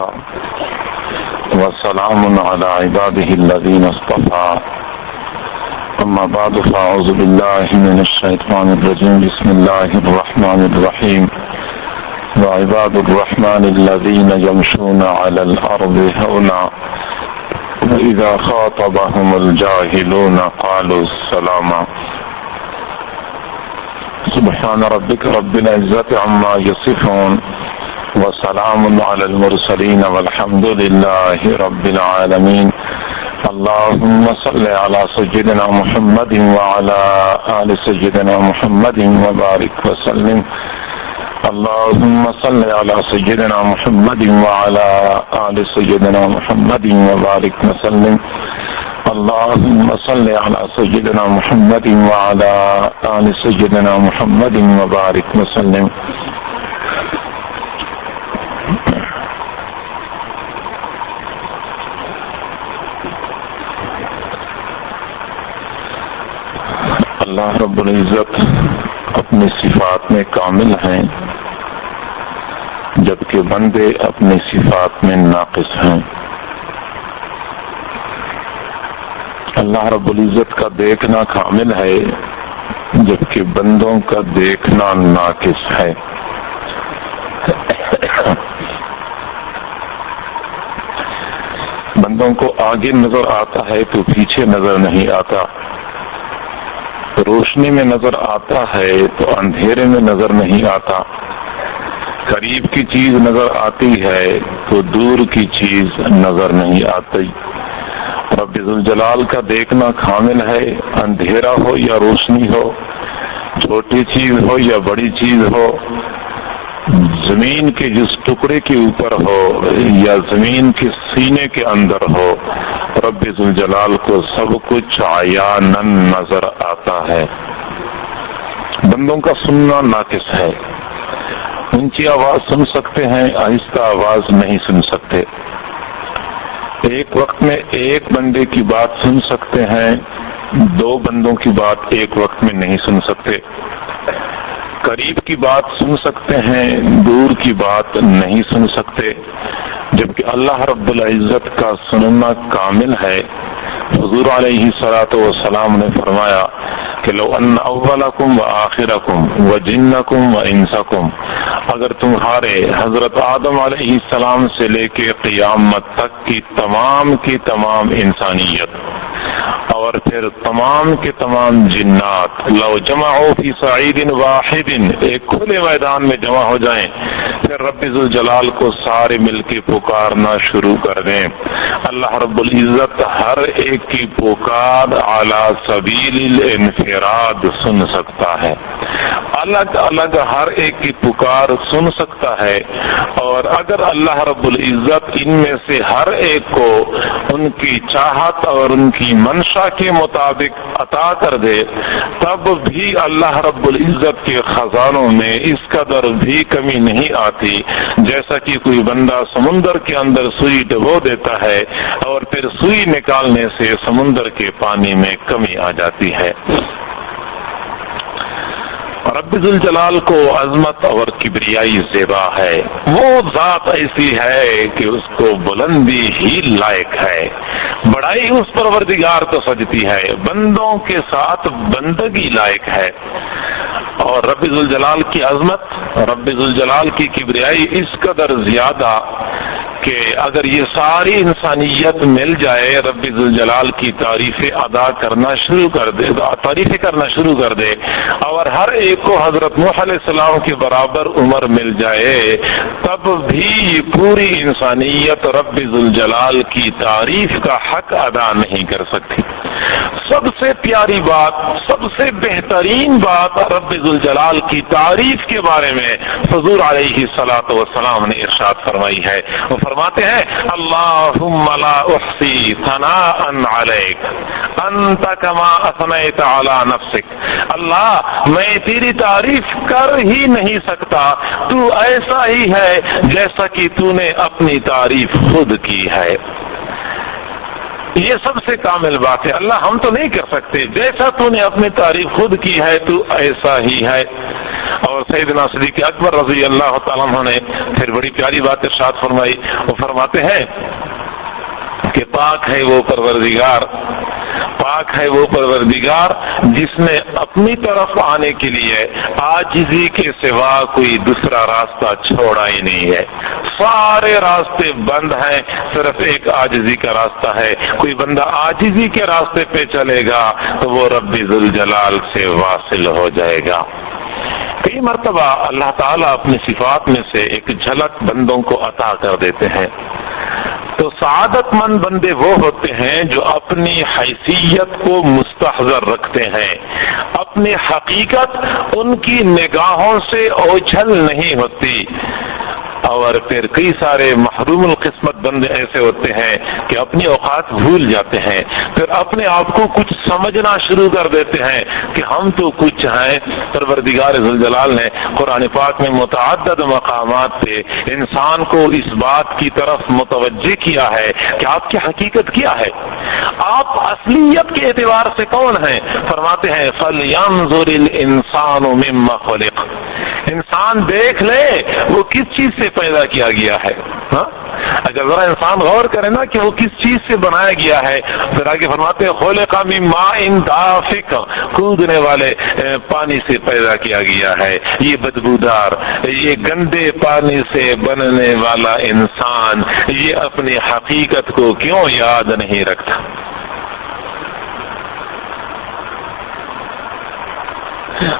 وكفى وسلام على عباده الذين اصطفى أما بعد فأعوذ بالله من الشيطان الرجيم بسم الله الرحمن الرحيم وعباد الرحمن الذين يمشون على الأرض هونا وإذا خاطبهم الجاهلون قالوا سلاما سبحان ربك رب العزة عما يصفون وسلام على المرسلين والحمد لله رب العالمين اللهم صل على سيدنا محمد وعلى آل سيدنا محمد وبارك وسلم اللهم صل على سيدنا محمد وعلى آل سيدنا محمد وبارك وسلم اللهم صل على سيدنا محمد وعلى آل سيدنا محمد وبارك وسلم اللہ رب العزت اپنی صفات میں کامل ہیں جبکہ بندے اپنی صفات میں ناقص ہیں۔ اللہ رب العزت کا دیکھنا کامل ہے جبکہ بندوں کا دیکھنا ناقص ہے۔ بندوں کو آگے نظر آتا ہے تو پیچھے نظر نہیں آتا، روشنی میں نظر آتا ہے تو اندھیرے میں نظر نہیں آتا، قریب کی چیز نظر آتی ہے تو دور کی چیز نظر نہیں آتی۔ رب ذوالجلال کا دیکھنا کامل ہے، اندھیرا ہو یا روشنی ہو، چھوٹی چیز ہو یا بڑی چیز ہو، زمین کے جس ٹکڑے کے اوپر ہو یا زمین کے سینے کے اندر ہو، رب ذوالجلال کو سب کچھ عیاناً نظر آتا ہے۔ بندوں کا سننا ناقص ہے، اونچی آواز سن سکتے ہیں، آہستہ آواز نہیں سن سکتے، ایک وقت میں ایک بندے کی بات سن سکتے ہیں، دو بندوں کی بات ایک وقت میں نہیں سن سکتے، قریب کی بات سن سکتے ہیں، دور کی بات نہیں سن سکتے، جبکہ اللہ رب العزت کا سننا کامل ہے۔ حضور علیہ الصلوۃ والسلام نے فرمایا کہ لو ان اولکم وآخرکم وجنکم وانسکم، اگر تمہارے حضرت آدم علیہ السلام سے لے کے قیامت تک کی تمام انسانیت اور پھر تمام کے تمام جنات لو جمعوا فی صعید واحد، ایک کھلے میدان میں جمع ہو جائیں، پھر رب ذوالجلال کو سارے مل کے پکارنا شروع کر دیں، اللہ رب العزت ہر ایک کی پکار علی سبیل الانفراد سن سکتا ہے، الگ الگ ہر ایک کی پکار سن سکتا ہے، اور اگر اللہ رب العزت ان میں سے ہر ایک کو ان کی چاہت اور ان کی منشا کے مطابق عطا کر دے، تب بھی اللہ رب العزت کے خزانوں میں اس قدر بھی کمی نہیں آتی، جیسا کہ کوئی بندہ سمندر کے اندر سوئی ڈبو دیتا ہے اور پھر سوئی نکالنے سے سمندر کے پانی میں کمی آ جاتی ہے۔ رب ذوالجلال کو عظمت اور کبریائی زیبا ہے، وہ ذات ایسی ہے کہ اس کو بلندی ہی لائق ہے، بڑائی اس پروردگار کو سجتی ہے، بندوں کے ساتھ بندگی لائق ہے، اور رب ذوالجلال کی عظمت، رب ذوالجلال کی کبریائی اس قدر زیادہ کہ اگر یہ ساری انسانیت مل جائے رب ذوالجلال کی تعریفیں ادا کرنا شروع کر دے، تعریفیں کرنا شروع کر دے، اور ہر ایک کو حضرت نوح علیہ السلام کے برابر عمر مل جائے، تب بھی یہ پوری انسانیت رب ذوالجلال کی تعریف کا حق ادا نہیں کر سکتی۔ سب سے پیاری بات، سب سے بہترین بات رب ذوالجلال کی تعریف کے بارے میں حضور علیہ الصلوۃ والسلام نے ارشاد فرمائی ہے، وہ فرماتے ہیں اللہم لا احصی ثناء علیک انت کما اثنیت علی نفسک، اللہ میں تیری تعریف کر ہی نہیں سکتا، تو ایسا ہی ہے جیسا کہ تو نے اپنی تعریف خود کی ہے۔ یہ سب سے کامل بات ہے، اللہ ہم تو نہیں کر سکتے، جیسا تو نے اپنی تعریف خود کی ہے تو ایسا ہی ہے۔ اور اور سیدنا صدیق اکبر رضی اللہ تعالیٰ عنہ نے پھر بڑی پیاری بات ارشاد فرمائی. وہ فرماتے ہیں کہ پاک ہے وہ پروردگار، پاک ہے وہ پروردگار جس نے اپنی طرف آنے کے لیے عاجزی کے سوا کوئی دوسرا راستہ چھوڑا ہی نہیں ہے. سارے راستے بند ہیں، صرف ایک عاجزی کا راستہ ہے. کوئی بندہ عاجزی کے راستے پہ چلے گا تو وہ رب ذوالجلال سے واصل ہو جائے گا. کئی مرتبہ اللہ تعالیٰ اپنی صفات میں سے ایک جھلک بندوں کو عطا کر دیتے ہیں. تو سعادت مند بندے وہ ہوتے ہیں جو اپنی حیثیت کو مستحضر رکھتے ہیں، اپنی حقیقت ان کی نگاہوں سے اوجھل نہیں ہوتی. اور پھر کئی سارے محروم القسمت بندے ایسے ہوتے ہیں کہ اپنی اوقات بھول جاتے ہیں، پھر اپنے آپ کو کچھ سمجھنا شروع کر دیتے ہیں کہ ہم تو کچھ ہیں. پروردگار ذوالجلال نے قرآن پاک میں متعدد مقامات پہ انسان کو اس بات کی طرف متوجہ کیا ہے کہ آپ کی حقیقت کیا ہے، آپ اصلیت کے اعتبار سے کون ہیں. فرماتے ہیں فَلْيَنْظُرِ الْإِنسَانُ مِمَّا خُلِقَ، انسان دیکھ لے وہ کس چیز سے پیدا کیا گیا ہے. اگر ذرا انسان غور کرے نا کہ وہ کس چیز سے بنایا گیا ہے، پھر آگے فرماتے ہیں خلق من ماء دافق، کودنے والے پانی سے پیدا کیا گیا ہے. یہ بدبودار، یہ گندے پانی سے بننے والا انسان یہ اپنی حقیقت کو کیوں یاد نہیں رکھتا؟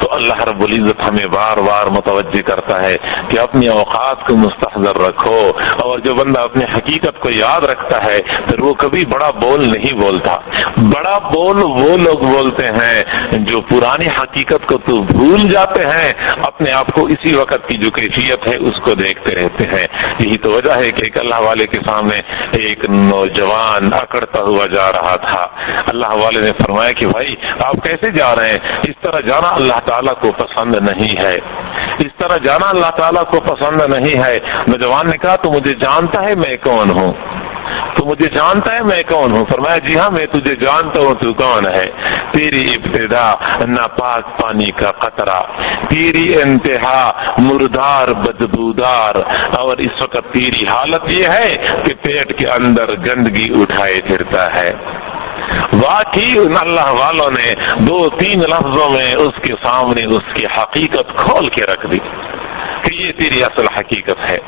تو اللہ رب العزت ہمیں بار بار متوجہ کرتا ہے کہ اپنی اوقات کو مستحضر رکھو. اور جو بندہ اپنی حقیقت کو یاد رکھتا ہے پھر وہ کبھی بڑا بول نہیں بولتا. بڑا بول وہ لوگ بولتے ہیں جو پرانی حقیقت کو تو بھول جاتے ہیں، اپنے آپ کو اسی وقت کی جو کیفیت ہے اس کو دیکھتے رہتے ہیں. یہی تو وجہ ہے کہ ایک اللہ والے کے سامنے ایک نوجوان اکڑتا ہوا جا رہا تھا. اللہ والے نے فرمایا کہ بھائی آپ کیسے جا رہے ہیں؟ اس طرح جانا اللہ تعالیٰ کو پسند نہیں ہے، اس طرح جانا اللہ تعالیٰ کو پسند نہیں ہے. نوجوان نے کہا تو مجھے جانتا ہے میں کون ہوں، تو مجھے جانتا ہے میں کون ہوں. فرمایا جی ہاں میں تجھے جانتا ہوں، تو کون ہے؟ تیری ابتدا ناپاک پانی کا قطرہ، تیری انتہا مردار بدبودار، اور اس وقت تیری حالت یہ ہے کہ پیٹ کے اندر گندگی اٹھائے پھرتا ہے. واقعی ان اللہ والوں نے 2-3 لفظوں میں اس کے سامنے اس کی حقیقت کھول کے رکھ دی کہ یہ تیری اصل حقیقت ہے.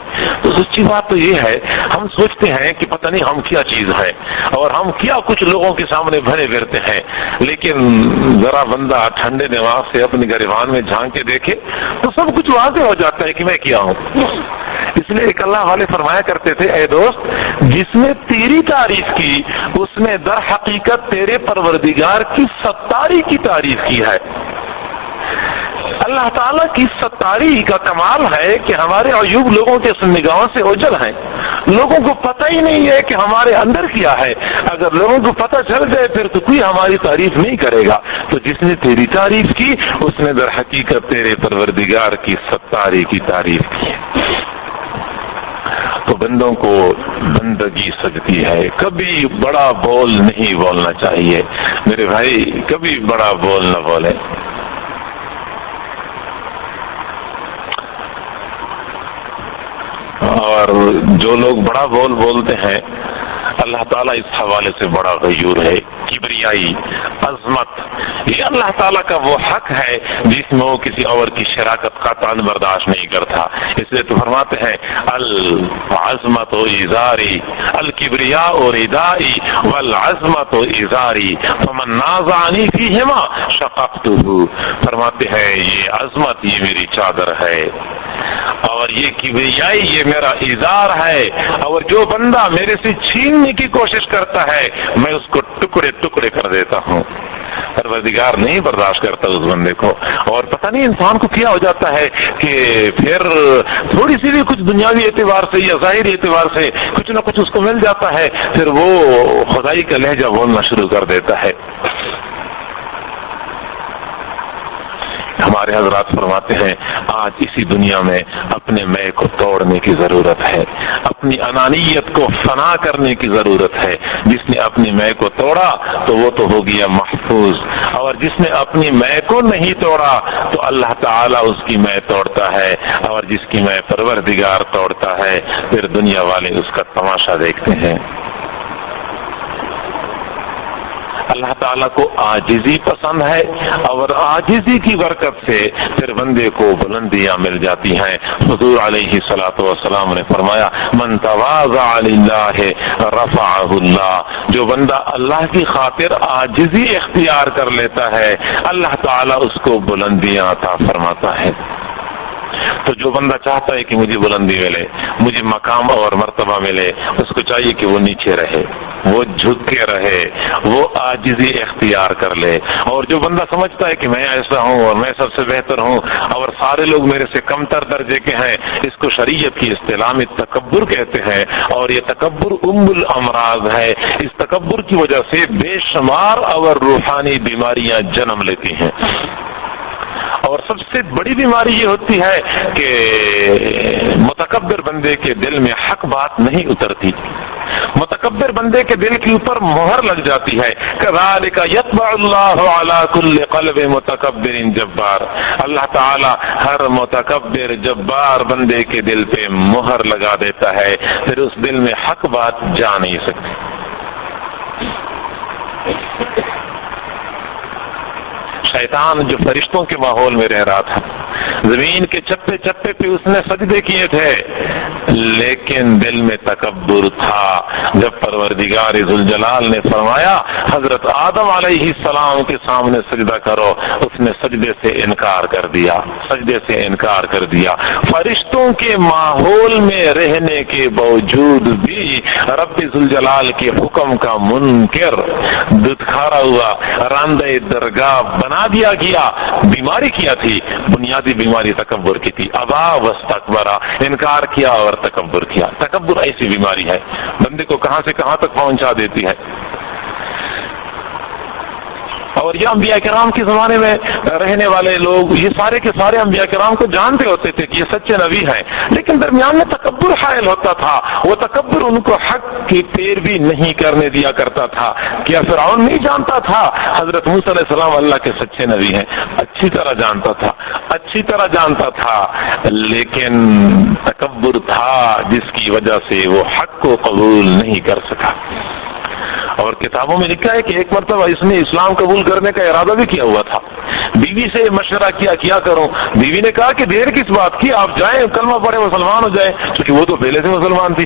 تو سچی بات تو یہ ہے، ہم سوچتے ہیں کہ پتہ نہیں ہم کیا چیز ہے اور ہم کیا کچھ لوگوں کے سامنے بھرے پھرتے ہیں، لیکن ذرا بندہ ٹھنڈے دماغ سے اپنے گریبان میں جھانک کے دیکھے تو سب کچھ واضح ہو جاتا ہے کہ میں کیا ہوں. اس لیے ایک اللہ والے فرمایا کرتے تھے اے دوست جس نے تیری تعریف کی اس نے در حقیقت تیرے پروردگار کی ستاری کی تعریف کی ہے. اللہ تعالیٰ کی ستاری کا کمال ہے کہ ہمارے عیوب لوگوں کے نگاہوں سے اوجھل ہیں، لوگوں کو پتہ ہی نہیں ہے کہ ہمارے اندر کیا ہے. اگر لوگوں کو پتہ چل جائے پھر تو کوئی ہماری تعریف نہیں کرے گا. تو جس نے تیری تعریف کی اس نے در حقیقت تیرے پروردگار کی ستاری کی تعریف کی. تو بندوں کو بندگی سجتی ہے، کبھی بڑا بول نہیں بولنا چاہیے میرے بھائی، کبھی بڑا بول نہ بولے. اور جو لوگ بڑا بول بولتے ہیں اللہ تعالیٰ اس حوالے سے بڑا غیور ہے. کبریائی، عظمت، یہ اللہ تعالیٰ کا وہ حق ہے جس میں وہ کسی اور کی شراکت قطعاً برداشت نہیں کرتا. اس لیے تو فرماتے ہیں العظمت و ازاری الکبریاء و ردائی والعظمت و ازاری فمن نازعنی فیہما شققتہ. فرماتے ہیں یہ عظمت یہ میری چادر ہے اور یہ کبریائی یہ میرا ازار ہے، اور جو بندہ میرے سے چھیننے کی کوشش کرتا ہے میں اس کو ٹکڑے ٹکڑے کر دیتا ہوں. پروردگار نہیں برداشت کرتا اس بندے کو. اور پتہ نہیں انسان کو کیا ہو جاتا ہے کہ پھر تھوڑی سی بھی کچھ دنیاوی اعتبار سے یا ظاہری اعتبار سے کچھ نہ کچھ اس کو مل جاتا ہے، پھر وہ خدائی کا لہجہ بولنا شروع کر دیتا ہے. ہمارے حضرات فرماتے ہیں آج اسی دنیا میں اپنے میں کو توڑنے کی ضرورت ہے، اپنی انانیت کو فنا کرنے کی ضرورت ہے۔ جس نے اپنی میں کو توڑا تو وہ تو ہو گیا محفوظ، اور جس نے اپنی میں کو نہیں توڑا تو اللہ تعالیٰ اس کی میں توڑتا ہے، اور جس کی میں پروردگار توڑتا ہے پھر دنیا والے اس کا تماشا دیکھتے ہیں۔ اللہ تعالیٰ کو عاجزی پسند ہے، اور عاجزی کی برکت سے پھر بندے کو بلندیاں مل جاتی ہیں۔ حضور علیہ الصلوۃ والسلام نے فرمایا من تواضع للہ رفعہ اللہ، جو بندہ اللہ کی خاطر عاجزی اختیار کر لیتا ہے اللہ تعالیٰ اس کو بلندیاں عطا فرماتا ہے۔ تو جو بندہ چاہتا ہے کہ مجھے بلندی ملے، مجھے مقام اور مرتبہ ملے، اس کو چاہیے کہ وہ نیچے رہے، وہ جھک کے رہے، وہ عاجزی اختیار کر لے۔ اور جو بندہ سمجھتا ہے کہ میں ایسا ہوں اور میں سب سے بہتر ہوں اور سارے لوگ میرے سے کمتر درجے کے ہیں، اس کو شریعت کی اصطلاح میں تکبر کہتے ہیں، اور یہ تکبر ام الامراض ہے۔ اس تکبر کی وجہ سے بے شمار اور روحانی بیماریاں جنم لیتی ہیں، اور سب سے بڑی بیماری یہ ہوتی ہے کہ متکبر بندے کے دل میں حق بات نہیں اترتی، متکبر بندے کے دل کے اوپر مہر لگ جاتی ہے۔ کذالک یطبع اللہ علی کل قلب متکبر جبار، اللہ تعالی ہر متکبر جبار بندے کے دل پہ مہر لگا دیتا ہے، پھر اس دل میں حق بات جا نہیں سکتی۔ شیطان جو فرشتوں کے ماحول میں رہ رہا تھا، زمین کے چپے چپے پہ اس نے سجدے کیے تھے، لیکن دل میں تکبر تھا۔ جب پروردگار ذوالجلال نے فرمایا حضرت آدم علیہ السلام کے سامنے سجدہ کرو، اس نے سجدے سے انکار کر دیا، سجدے سے انکار کر دیا۔ فرشتوں کے ماحول میں رہنے کے باوجود بھی رب ذوالجلال کے حکم کا منکر، ددکھارا ہوا، راندہ درگاہ بنا دیا گیا۔ بیماری کیا تھی؟ بنیادی بیماری تکبر کی تھی۔ ابا واستکبرا، انکار کیا اور تکبر کیا۔ تکبر ایسی بیماری ہے بندے کو کہاں سے کہاں تک پہنچا دیتی ہے۔ اور یہ انبیاء کرام کے زمانے میں رہنے والے لوگ یہ سارے کے سارے انبیاء کرام کو جانتے ہوتے تھے کہ یہ سچے نبی ہیں، لیکن درمیان میں تکبر حائل ہوتا تھا۔ وہ تکبر ان کو حق کی پیروی نہیں کرنے دیا کرتا تھا۔ کیا فرعون نہیں جانتا تھا حضرت موسیٰ علیہ السلام اللہ کے سچے نبی ہیں؟ اچھی طرح جانتا تھا، اچھی طرح جانتا تھا، لیکن تکبر تھا جس کی وجہ سے وہ حق کو قبول نہیں کر سکا۔ اور کتابوں میں لکھا ہے کہ ایک مرتبہ اس نے اسلام قبول کرنے کا ارادہ بھی کیا ہوا تھا، بیوی سے مشورہ کیا کروں، بیوی نے کہا کہ دیر کس بات کی، آپ جائیں کلمہ پڑھیں مسلمان ہو جائیں، کیونکہ وہ تو پہلے سے مسلمان تھی۔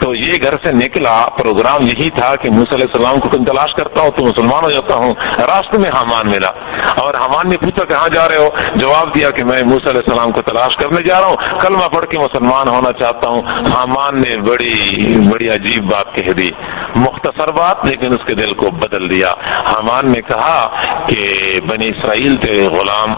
تو یہ گھر سے نکلا، پروگرام یہی تھا کہ موسیٰ علیہ السلام کو تلاش کرتا ہوں تو مسلمان ہو جاتا ہوں۔ راستے میں حامان ملا، اور حامان نے پوچھا کہاں جا رہے ہو؟ جواب دیا کہ میں موسیٰ علیہ السلام کو تلاش کرنے جا رہا ہوں، کلمہ پڑھ کے مسلمان ہونا چاہتا ہوں۔ حامان نے بڑی عجیب بات کہہ دی، مختصر بات لیکن اس کے دل کو بدل دیا۔ حامان نے کہا کہ بنی اسرائیل تیرے غلام،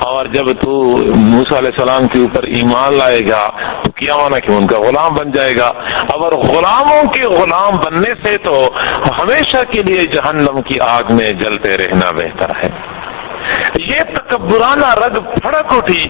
اور جب تو موسیٰ علیہ السلام کے اوپر ایمان لائے گا تو کیا مانا کہ ان کا غلام بن جائے گا، اور غلاموں کے غلام بننے سے تو ہمیشہ کے لیے جہنم کی آگ میں جلتے رہنا بہتر ہے۔ یہ تکبرانہ رگ پھڑک اٹھی۔